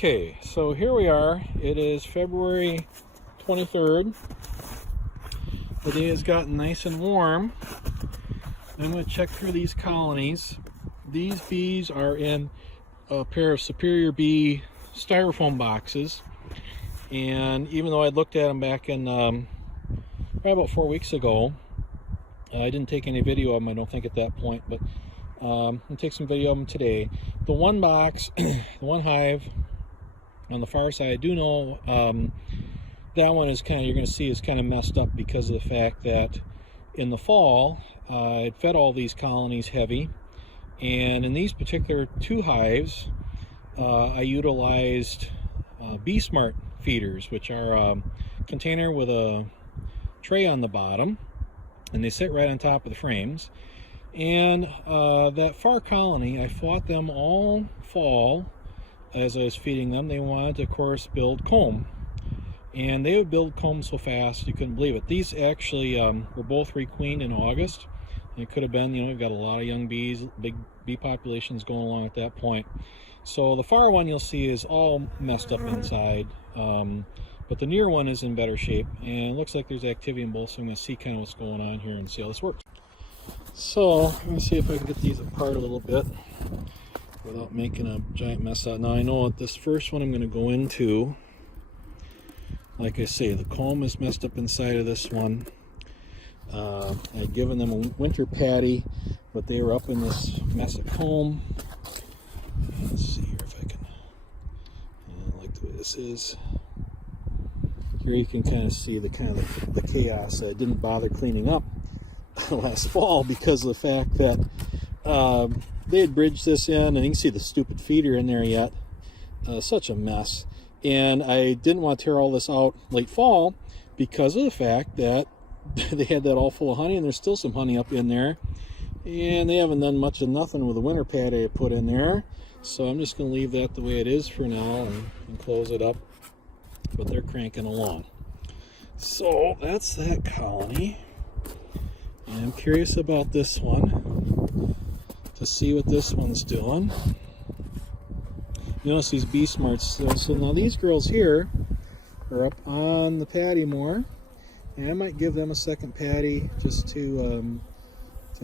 Okay, so here we are. It is February 23rd. The day has gotten nice and warm. I'm going to check through these colonies. These bees are in a pair of Superior Bee styrofoam boxes. And even though I looked at them back in probably about 4 weeks ago, I didn't take any video of them, I don't think, at that point, but I'm going to take some video of them today. The one box, the one hive on the far side, I do know that one is kind of, you're going to see, is kind of messed up because of the fact that in the fall, it fed all these colonies heavy. And in these particular two hives, I utilized Bee Smart feeders, which are a container with a tray on the bottom, and they sit right on top of the frames. And that far colony, I fought them all fall as I was feeding them. They wanted to, of course, build comb, and they would build comb so fast you couldn't believe it. These actually were both requeened in August. It could have been, you know, we've got a lot of young bees, big bee populations going along at that point. So the far one you'll see is all messed up inside, but the near one is in better shape, and it looks like there's activity in both, so I'm going to see kind of what's going on here and see how this works. So I'm going to see if I can get these apart a little bit without making a giant mess out. Now I know that this first one I'm going to go into, like I say, the comb is messed up inside of this one. I'd given them a winter patty, but they were up in this mess of comb. Let's see here if I can, I like the way this is. Here you can kind of see the the chaos. I didn't bother cleaning up last fall because of the fact that they had bridged this in, and you can see the stupid feeder in there yet. Such a mess. And I didn't want to tear all this out late fall because of the fact that they had that all full of honey, and there's still some honey up in there. And they haven't done much of nothing with the winter patty I put in there. So I'm just going to leave that the way it is for now and close it up. But they're cranking along. So that's that colony. And I'm curious about this one to see what this one's doing. You notice these Bee Smarts. So now these girls here are up on the patty more. And I might give them a second patty just to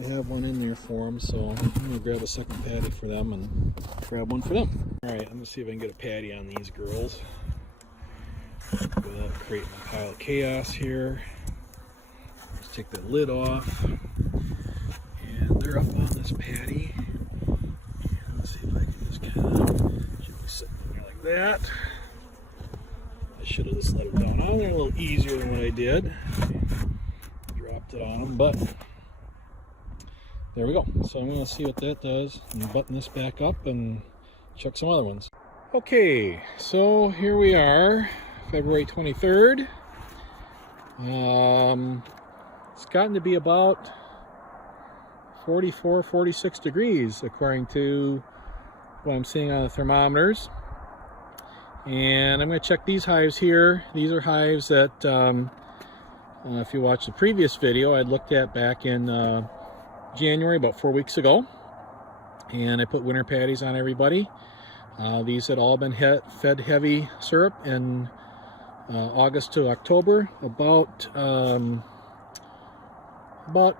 have one in there for them. So I'm going to grab a second patty for them and grab one for them. All right, I'm going to see if I can get a patty on these girls without creating a pile of chaos here. Let's take the lid off. And they're up on this patty. And let's see if I can just kind of sit there like that. I should have just let them down on there a little easier than what I did. Dropped it on them, but there we go. So I'm going to see what that does and button this back up and check some other ones. Okay, so here we are, February 23rd. It's gotten to be about 44, 46 degrees according to what I'm seeing on the thermometers. And I'm going to check these hives here. These are hives that, if you watched the previous video, I looked at back in January, about 4 weeks ago. And I put winter patties on everybody. These had all been fed heavy syrup in August to October. About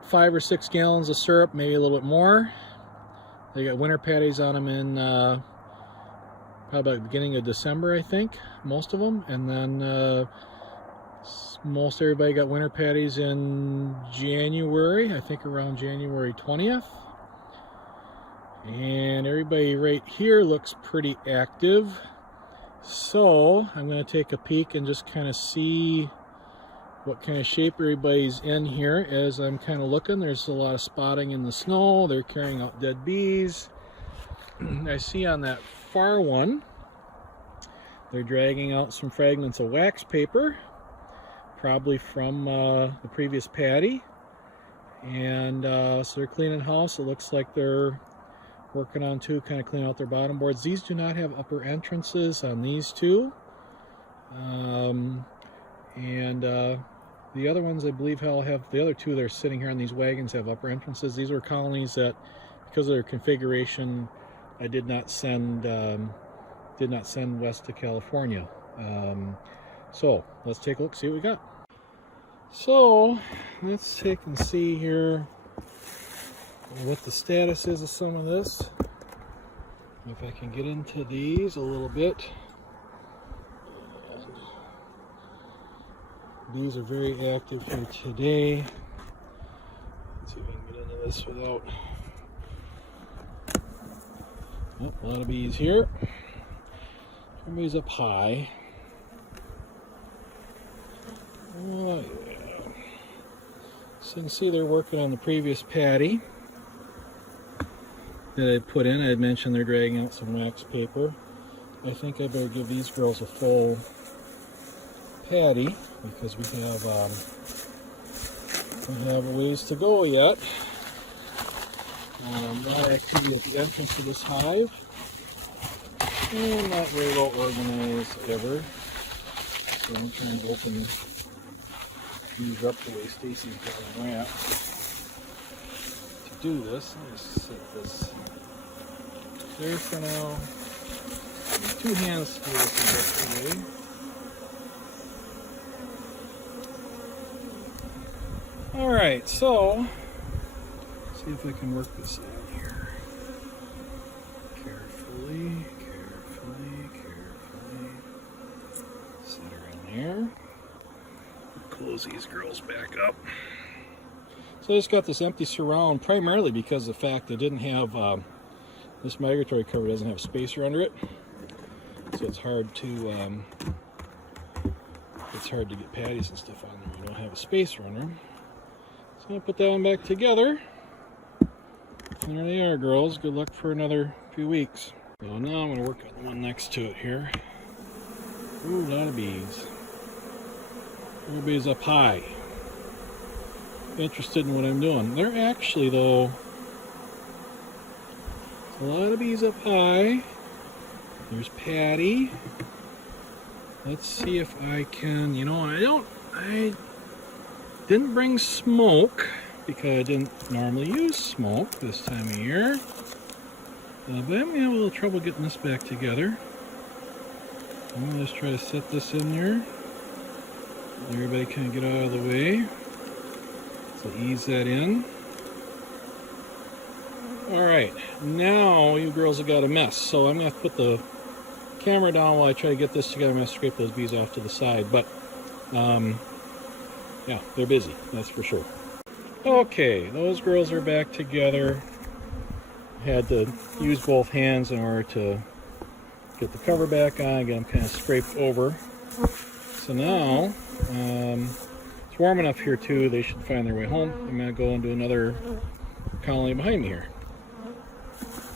5 or 6 gallons of syrup, maybe a little bit more. They got winter patties on them in probably the beginning of December, I think, most of them. And then most everybody got winter patties in January, I think around January 20th. And everybody right here looks pretty active. So I'm going to take a peek and just kind of see what kind of shape everybody's in here as I'm kind of looking. There's a lot of spotting in the snow. They're carrying out dead bees. I see on that far one, they're dragging out some fragments of wax paper, probably from the previous patty. And so they're cleaning house. It looks like they're working on two, kind of cleaning out their bottom boards. These do not have upper entrances on these two. The other ones, I believe, have the other two that are sitting here on these wagons have upper entrances. These were colonies that, because of their configuration, I did not send did not send west to California. So let's take a look, see what we got. So let's take and see here what the status is of some of this. If I can get into these a little bit. Bees are very active here today. Let's see if I can get into this without... Oh, a lot of bees here. Everybody's up high. Oh, yeah. So you can see they're working on the previous patty that I put in. I had mentioned they're dragging out some wax paper. I think I better give these girls a full patty because we have a ways to go yet. That activity at the entrance to this hive, and not very well organized ever. So I'm trying to open these up the way Stacy's got them wrapped. To do this, let me just set this there for now. 2 hands to do this today. Alright, so let's see if I can work this out here. Carefully. Set her in there. Close these girls back up. So I just got this empty surround primarily because of the fact it didn't have this migratory cover doesn't have a spacer under it, so it's hard to get patties and stuff on there. You don't have a spacer under them. So I'm gonna put that one back together. And there they are, girls. Good luck for another few weeks. So now I'm gonna work on the one next to it here. Ooh, a lot of bees. Everybody's up high, interested in what I'm doing. They're actually, though, a lot of bees up high. There's Patty. Let's see if I can, you know, I didn't bring smoke because I didn't normally use smoke this time of year. But I'm gonna have a little trouble getting this back together. I'm gonna just try to set this in there. Everybody can get out of the way. So ease that in. Alright, now you girls have got a mess. So I'm going to put the camera down while I try to get this together. I'm going to scrape those bees off to the side. But, yeah, they're busy. That's for sure. Okay, those girls are back together. Had to use both hands in order to get the cover back on. Again, I'm kind of scraped over. So now, it's warm enough here too, they should find their way home. I'm going to go into another colony behind me here.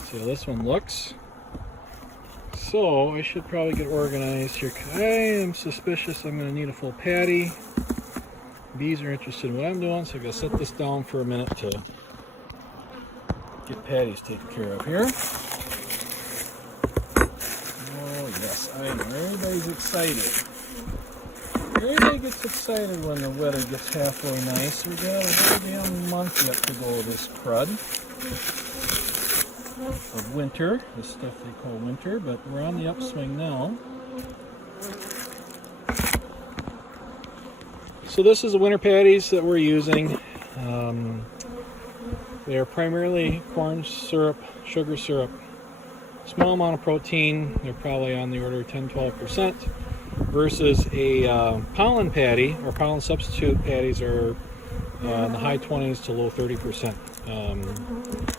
See how this one looks. So, I should probably get organized here. I am suspicious I'm going to need a full patty. Bees are interested in what I'm doing, so I'm going to set this down for a minute to get patties taken care of here. Oh yes, I know. Everybody's excited. Everybody gets excited when the weather gets halfway nice. We got a whole damn month yet to go of this crud of winter, the stuff they call winter, but we're on the upswing now. So this is the winter patties that we're using. They are primarily corn syrup, sugar syrup, small amount of protein. They're probably on the order of 10-12%. Versus a pollen patty, or pollen substitute patties are in the high 20s to low 30%.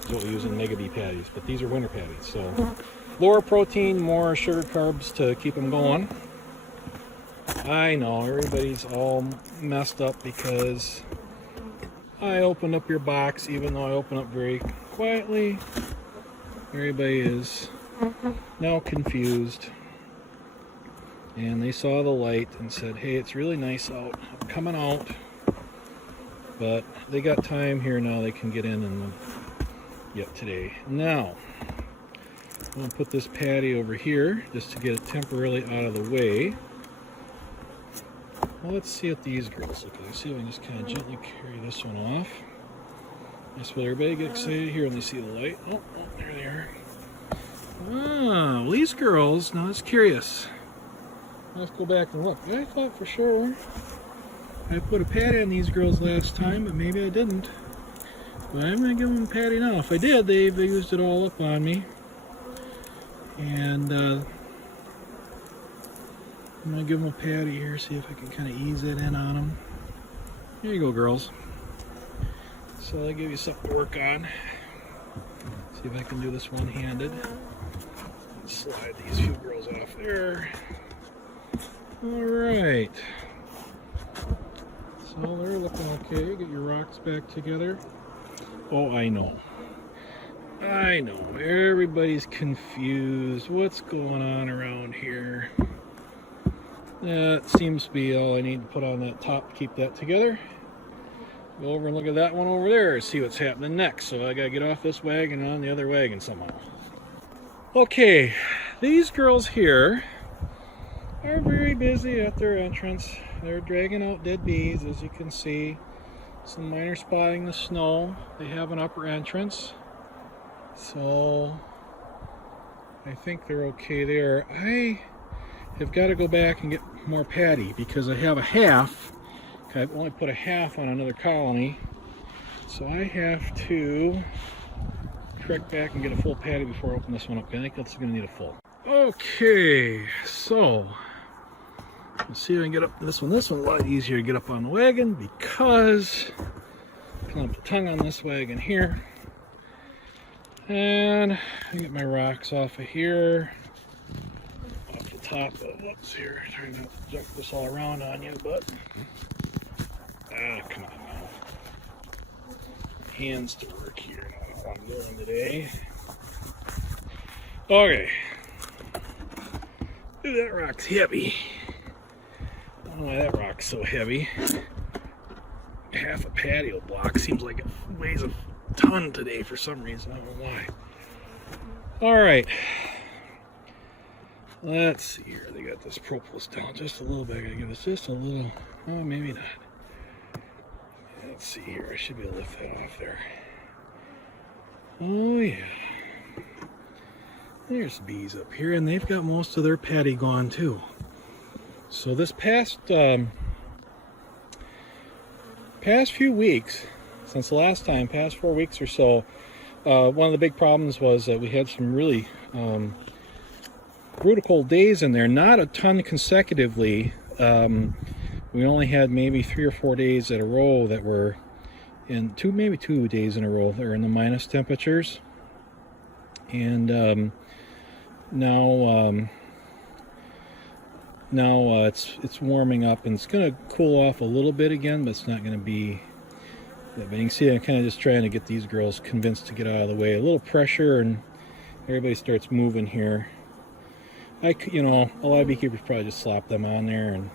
Is what we use in mega bee patties, but these are winter patties. So lower protein, more sugar carbs to keep them going. I know everybody's all messed up because I opened up your box, even though I opened up very quietly. Everybody is now confused. And they saw the light and said, hey, it's really nice out. I'm coming out. But they got time here now. They can get in and get today. Now, I'm going to put this patty over here just to get it temporarily out of the way. Well, let's see what these girls look like. See if I can just kind of gently carry this one off. That's what everybody gets excited here when they see the light. Oh, there they are. Oh, these girls, now it's curious. Let's go back and look. I thought for sure I put a patty on these girls last time, but maybe I didn't. But I'm going to give them a patty now. If I did, they've used it all up on me. And I'm going to give them a patty here, see if I can kind of ease it in on them. Here you go, girls. So I'll give you something to work on. See if I can do this one-handed. Slide these few girls off there. Alright. So they're looking okay. Get your rocks back together. Oh, I know. I know. Everybody's confused. What's going on around here? That seems to be all I need to put on that top to keep that together. Go over and look at that one over there, see what's happening next. So I gotta get off this wagon and on the other wagon somehow. Okay, these girls here are very busy at their entrance. They're dragging out dead bees, as you can see. Some minor spotting the snow. They have an upper entrance, so I think they're okay there. I have got to go back and get more patty because I have a half. I've only put a half on another colony, so I have to trek back and get a full patty before I open this one up. I think that's going to need a full. Okay, so let's see if I can get up this one. This one's a lot easier to get up on the wagon because I clamp the tongue on this wagon here, and I get my rocks off of here, off the top of whoops here. Trying not to jump this all around on you, but. Come on now. Hands to work here. That's what I'm doing today. Okay. Ooh, that rock's heavy. I don't know why that rock's so heavy. Half a patio block seems like it weighs a ton today for some reason. I don't know why. Alright. Let's see here. They got this propolis down just a little bit. I gotta give us just a little. Oh, maybe not. Let's see here, I should be able to lift that off there. Oh yeah. There's bees up here, and they've got most of their patty gone too. So this past few weeks, since the last time, past 4 weeks or so, one of the big problems was that we had some really brutal cold days in there. Not a ton consecutively. We only had maybe 3 or 4 days at a row that were in maybe two days in a row that were in the minus temperatures. And now it's warming up, and it's going to cool off a little bit again, but it's not going to be that bad. You can see I'm kind of just trying to get these girls convinced to get out of the way. A little pressure, and everybody starts moving here. You know, a lot of beekeepers probably just slap them on there, and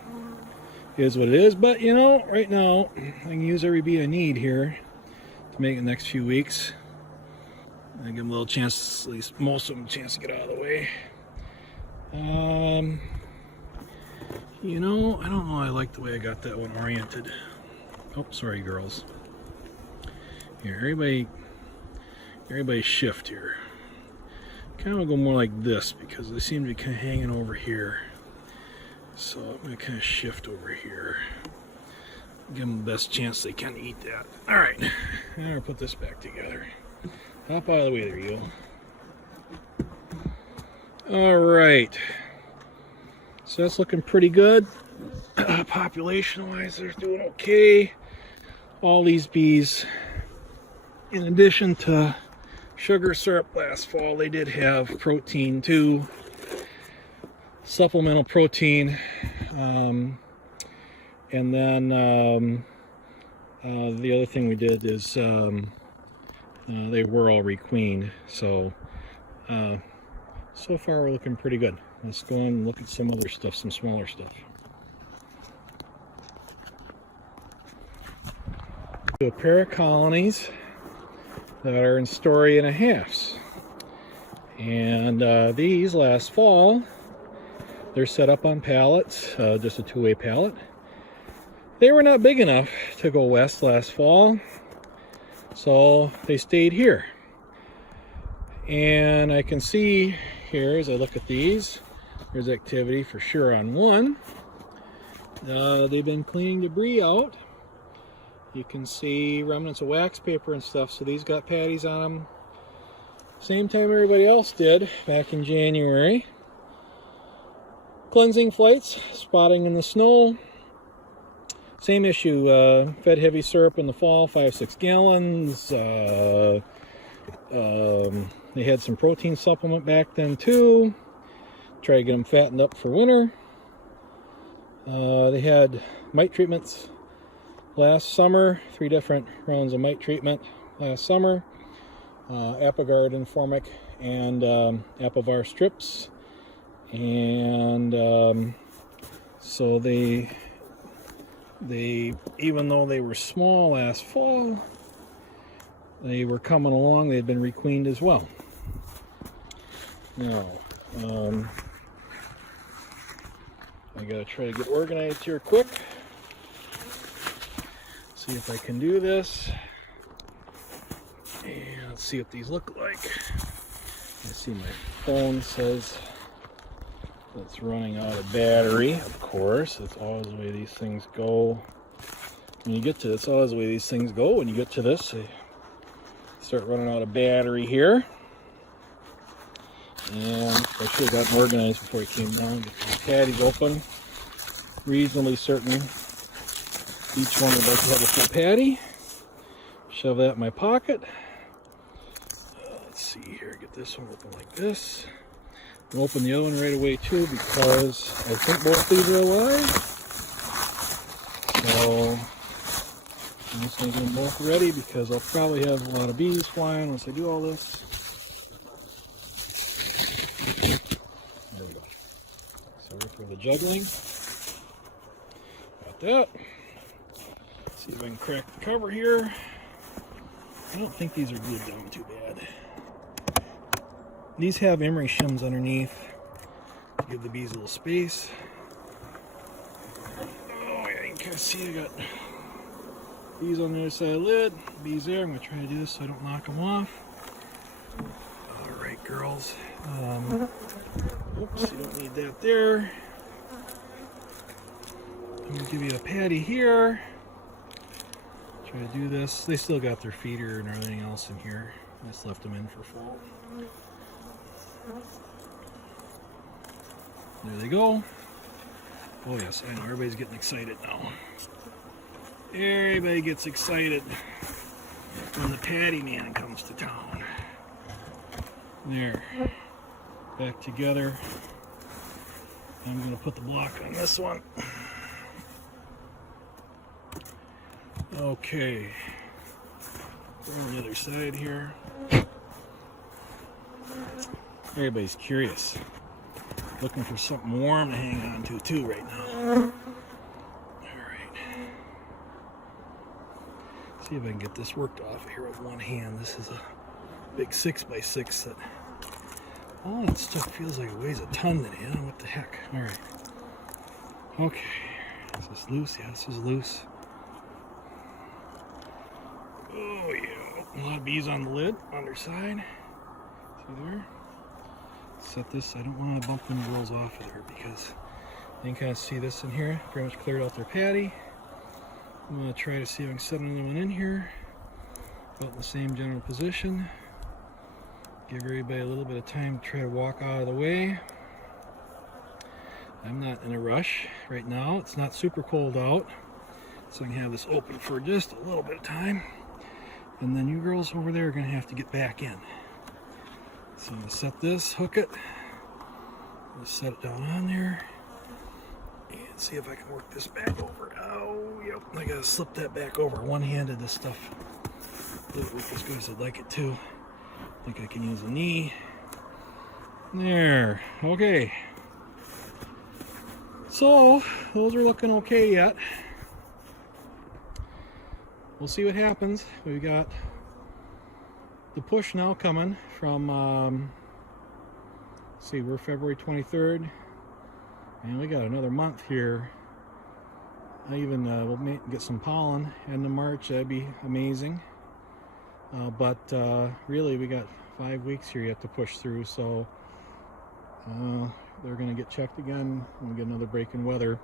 is what it is, but you know, right now I can use every bee I need here to make it the next few weeks. I give them a little chance, at least most of them, a chance to get out of the way. You know, I don't know, I like the way I got that one oriented. Oh, sorry girls. Here, everybody shift here. Kind of go more like this because they seem to be kind of hanging over here. So I'm going to kind of shift over here. Give them the best chance they can eat that. Alright, now I'm going to put this back together. Hop out of the way, there you go. Alright. So that's looking pretty good. Population-wise, they're doing okay. All these bees, in addition to sugar syrup last fall, they did have protein too. Supplemental protein, and then the other thing we did is they were all requeened, so so far we're looking pretty good. Let's go and look at some other stuff, some smaller stuff. A pair of colonies that are in story and a halves, and these last fall they're set up on pallets, just a two-way pallet. They were not big enough to go west last fall, so they stayed here. And I can see here as I look at these. There's activity for sure on one. They've been cleaning debris out. You can see remnants of wax paper and stuff, so these got patties on them. Same time everybody else did back in January. Cleansing flights, spotting in the snow. Same issue, fed heavy syrup in the fall, 5-6 gallons. They had some protein supplement back then too. Try to get them fattened up for winter. They had mite treatments last summer, 3 different rounds of mite treatment last summer. Apogard and Formic and Apovar strips. And so they even though they were small last fall, they were coming along. They had been requeened as well. Now I gotta try to get organized here quick. See if I can do this. And let's see what these look like. I see my phone says it's running out of battery, of course. That's always the way these things go. When you get to this, always the way these things go. When you get to this, they start running out of battery here. And I should have gotten organized before I came down. Get these patties open. Reasonably certain each one would like to have a full patty. Shove that in my pocket. Let's see here. Get this one open like this. I'll open the other one right away too, because I think both these are alive. So I'm just making them both ready, because I'll probably have a lot of bees flying once I do all this. There we go. Sorry for the juggling. Got that. Let's see if I can crack the cover here. I don't think these are glued down too bad. These have emery shims underneath to give the bees a little space. Oh yeah, you can kind of see I got bees on the other side of the lid, bees there. I'm going to try to do this so I don't knock them off. Alright girls. Oops, you don't need that there. I'm going to give you a patty here. Try to do this. They still got their feeder and everything else in here. I just left them in for fall. There they go. Oh yes, I know everybody's getting excited now. Everybody gets excited when the patty man comes to town. There. Back together. I'm going to put the block on this one. Okay. On the other side here. Everybody's curious. Looking for something warm to hang on to too right now. Alright. See if I can get this worked off here with one hand. This is a big 6x6 that all that stuff feels like it weighs a ton today. I don't know what the heck. Alright. Okay. Is this loose? Yeah, this is loose. Oh yeah. A lot of bees on the lid, underside. See there? Set this. I don't want to bump them rolls off of there, because you can kind of see this in here. Pretty much cleared out their patty. I'm going to try to see if I can set another one in here. About in the same general position. Give everybody a little bit of time to try to walk out of the way. I'm not in a rush right now. It's not super cold out, so I can have this open for just a little bit of time. And then you girls over there are going to have to get back in. So I'm going to set this, hook it, just set it down on there, and see if I can work this back over. Oh, yep, I got to slip that back over. One-handed, this stuff doesn't work as good as I'd like it to. I think I can use a knee. There, okay. So, those are looking okay yet. We'll see what happens. We've got the push now coming from, let's see, we're February 23rd, and we got another month here. I even will get some pollen end of March. That'd be amazing. But really, we got 5 weeks here yet to push through, so They're going to get checked again when we get another break in weather,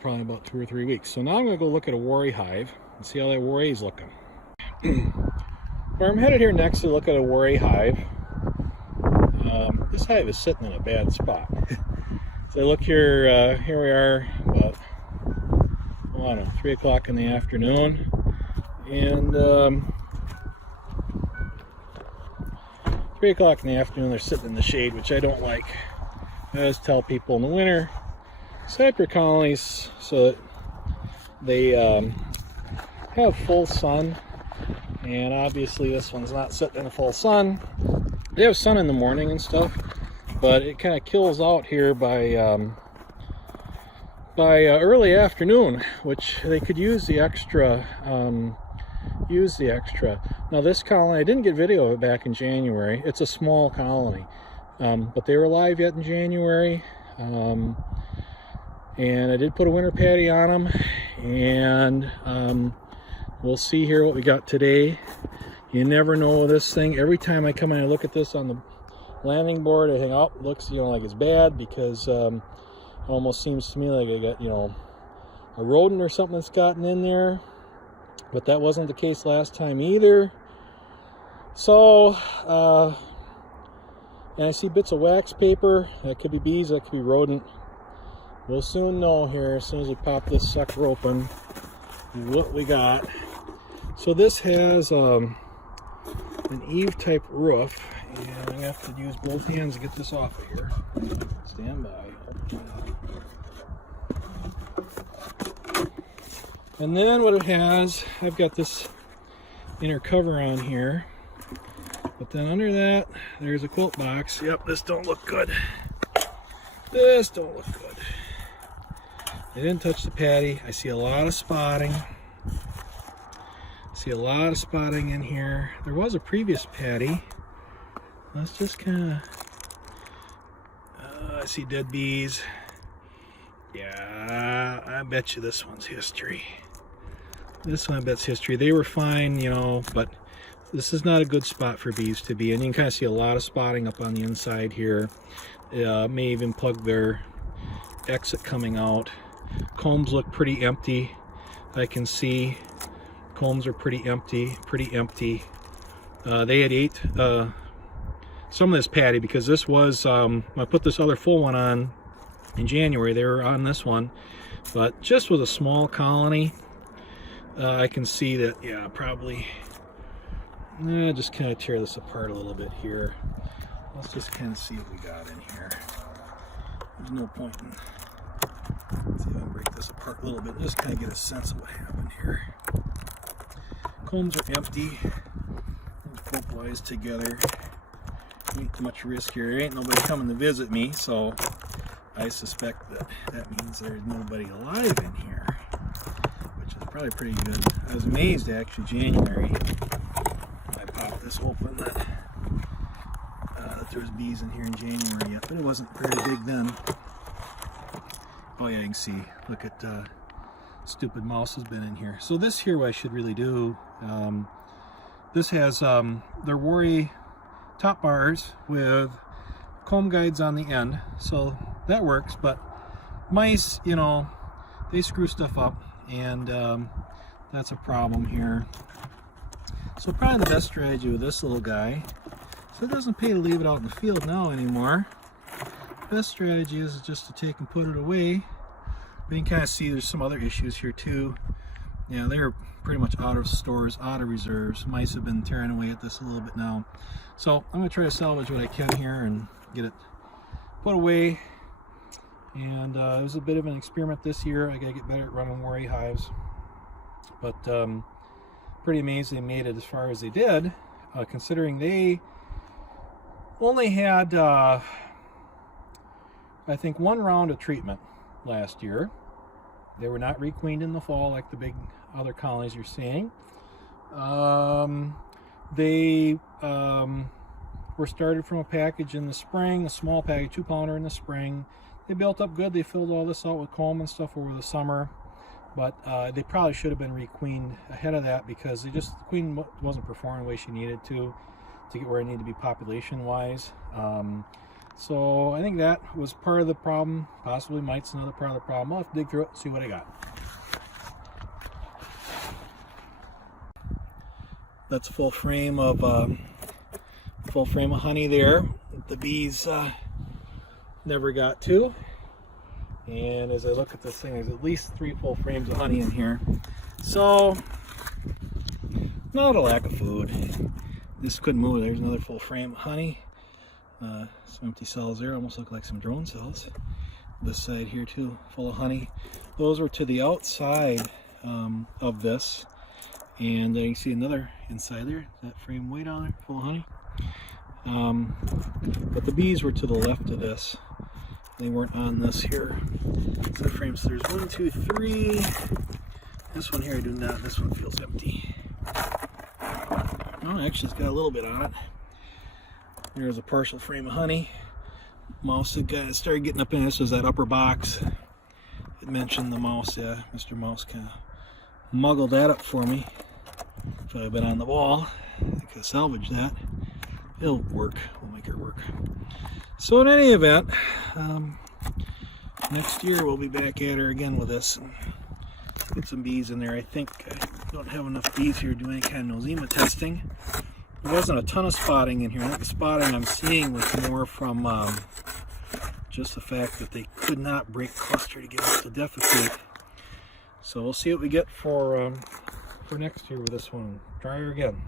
probably about 2 or 3 weeks. So now I'm going to go look at a worry hive and see how that worry is looking. Where I'm headed here next to look at a worry hive. This hive is sitting in a bad spot. So look here, here we are about, I don't know, 3 o'clock in the afternoon, and 3 o'clock in the afternoon they're sitting in the shade, which I don't like. I always tell people in the winter, set up your colonies so that they have full sun, and obviously this one's not sitting in the full sun. They have sun in the morning and stuff, but it kind of kills out here by early afternoon, which they could use the extra. Now this colony, I didn't get video of it back in January. It's a small colony, but they were alive yet in January, and I did put a winter patty on them, and we'll see here what we got today. You never know with this thing. Every time I come and I look at this on the landing board, I think, oh, it looks, you know, like it's bad, because it almost seems to me like I got, you know, a rodent or something that's gotten in there. But that wasn't the case last time either. So, and I see bits of wax paper. That could be bees, that could be rodent. We'll soon know here as soon as we pop this sucker open what we got. So this has an eave type roof, and I have to use both hands to get this off of here. Stand by. And then what it has, I've got this inner cover on here, but then under that there's a quilt box. Yep, this don't look good. This don't look good. They didn't touch the patty. I see a lot of spotting. See a lot of spotting in here. There was a previous patty. Let's just kind of, I see dead bees. Yeah, I bet you this one's history. This one I bet's history. They were fine, you know, but this is not a good spot for bees to be in. You can kind of see a lot of spotting up on the inside here. May even plug their exit coming out. Combs look pretty empty. I can see combs are pretty empty, They had ate some of this patty, because this was, I put this other full one on in January. They were on this one, but just with a small colony, I can see that, yeah, probably, just kind of tear this apart a little bit here. Let's just kind of see what we got in here. There's no point in, let's see if I can break this apart a little bit, just kind of get a sense of what happened here. Combs are empty, both wise together. Ain't too much risk here. There ain't nobody coming to visit me, so I suspect that that means there's nobody alive in here, which is probably pretty good. I was amazed actually January, I popped this open, that there was bees in here in January yet, but it wasn't very big then. Oh yeah, you can see, look at stupid mouse has been in here. So this here, what I should really do, this has their worry top bars with comb guides on the end, so that works. But mice, you know, they screw stuff up, and that's a problem here. So probably the best strategy with this little guy, so it doesn't pay to leave it out in the field now anymore. Best strategy is just to take and put it away. But you can kind of see there's some other issues here too. Yeah, they're pretty much out of stores, out of reserves. Mice have been tearing away at this a little bit now. So I'm going to try to salvage what I can here and get it put away. And it was a bit of an experiment this year. I got to get better at running worry hives. But pretty amazed they made it as far as they did, considering they only had, I think, 1 round of treatment last year. They were not requeened in the fall like the big other colonies you're seeing. They were started from a package in the spring, a small package, 2-pounder in the spring. They built up good. They filled all this out with comb and stuff over the summer, but they probably should have been requeened ahead of that, because the queen wasn't performing the way she needed to get where it needed to be population wise. So I think that was part of the problem. Possibly mite's another part of the problem. I'll have to dig through it and see what I got. That's a full frame of honey there. The bees never got to. And as I look at this thing, there's at least 3 full frames of honey in here. So, not a lack of food. This couldn't move. There's another full frame of honey. Some empty cells there, almost look like some drone cells. This side here too, full of honey. Those were to the outside of this. And you can see another inside there, that frame way down there, full of honey. But the bees were to the left of this. They weren't on this here. So the frames, there's 1, 2, 3. This one here I do not, this one feels empty. Oh, actually it's got a little bit on it. There's a partial frame of honey. Mouse had started getting up in this. Was that upper box. It mentioned the mouse, yeah. Mr. Mouse kind of muggled that up for me. If I had been on the wall, I could salvage that. It'll work. We'll make it work. So in any event, next year we'll be back at her again with this. And get some bees in there. I think I don't have enough bees here to do any kind of nosema testing. There wasn't a ton of spotting in here. I think the spotting I'm seeing was more from just the fact that they could not break cluster to get us to defecate. So we'll see what we get for next year with this one. Try her again.